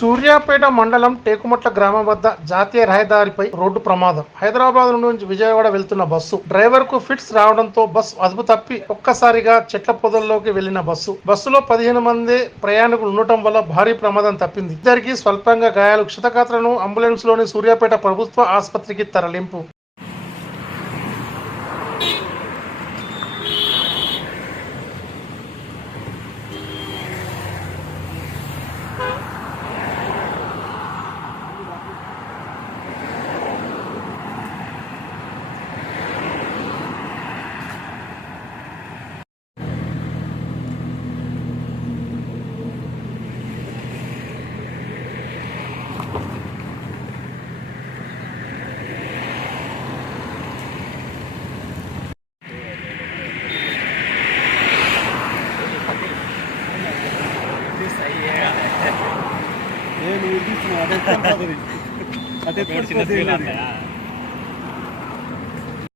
సూర్యాపేట మండలం టేకుమట్ల గ్రామం వద్ద జాతీయ రహదారిపై రోడ్డు ప్రమాదం. హైదరాబాద్ నుంచి విజయవాడ వెళ్తున్న బస్సు డ్రైవర్ కు ఫిట్స్ రావడంతో బస్సు అదుపు తప్పి ఒక్కసారిగా చెట్ల పొదల్లోకి వెళ్లిన బస్సులో 15 మంది ప్రయాణికులు ఉండటం వల్ల భారీ ప్రమాదం తప్పింది. ఇద్దరికి స్వల్పంగా గాయాలు. క్షతగాత్రులను అంబులెన్స్ లోని సూర్యాపేట ప్రభుత్వ ఆసుపత్రికి తరలింపు. నేను అదే